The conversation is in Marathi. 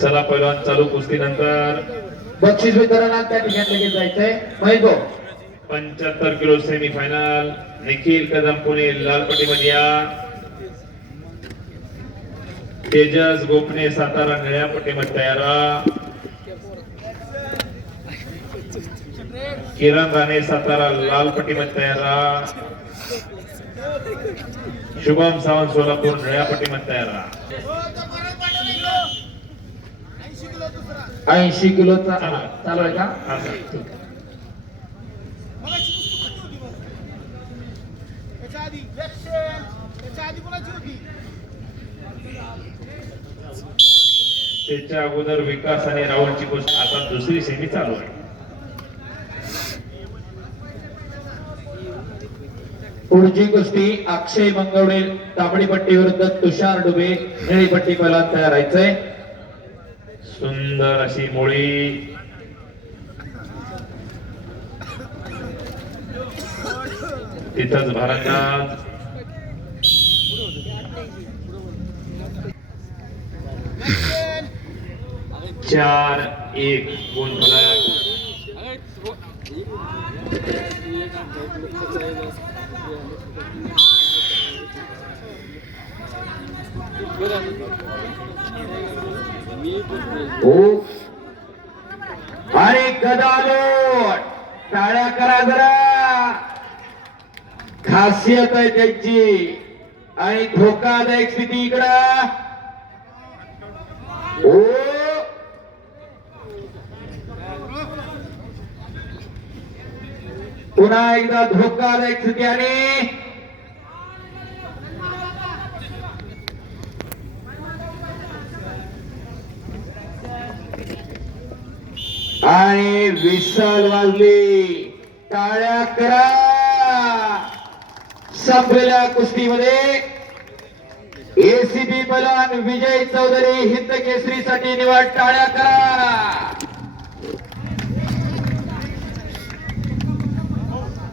चला पहिलवान चालू कुस्ती नंतर बक्षीस वितरणात त्या ठिकाणी लगेच जायचंय. वैभव पंच्याहत्तर किलो सेमीफायनल निखिल कदम पुणे लालपट्टीमध्ये या तेजस गोपने सातारा निळ्या पट्टीमध्ये तयार. किरण राणे सातारा लाल पट्टीमध्ये तयार. शुभम सावंत सोलापूर निळ्या पट्टीमध्ये तयार. ऐंशी किलोचा चालू आहे का त्याच्या आधी election, त्याच्या आधी कोणाची होती? त्याच्या अगोदर विकास आणि राहुलची गोष्ट आता दुसरी सेमी चालू आहे. पुढची कुस्ती अक्षय मंगवडे तांबडी पट्टी विरुद्ध तुषार डुबे निळी पट्टी पहिला तयार राहायचंय? सुंदर अशी मोळी. तिथंच भारतात. चार एक गुण अरे गदालो टाळ्या करा जरा. खासियत आहे त्यांची. आणि धोकादायक स्थिती इकडं. ओ! पुन्हा एकदा धोकादायक स्थिती आणि आणि विशाल वाजली. टाळ्या करा. संपलेल्या कुस्तीमध्ये एसीबी बलान विजय चौधरी हिंद केसरीसाठी निवड टाळ्या करा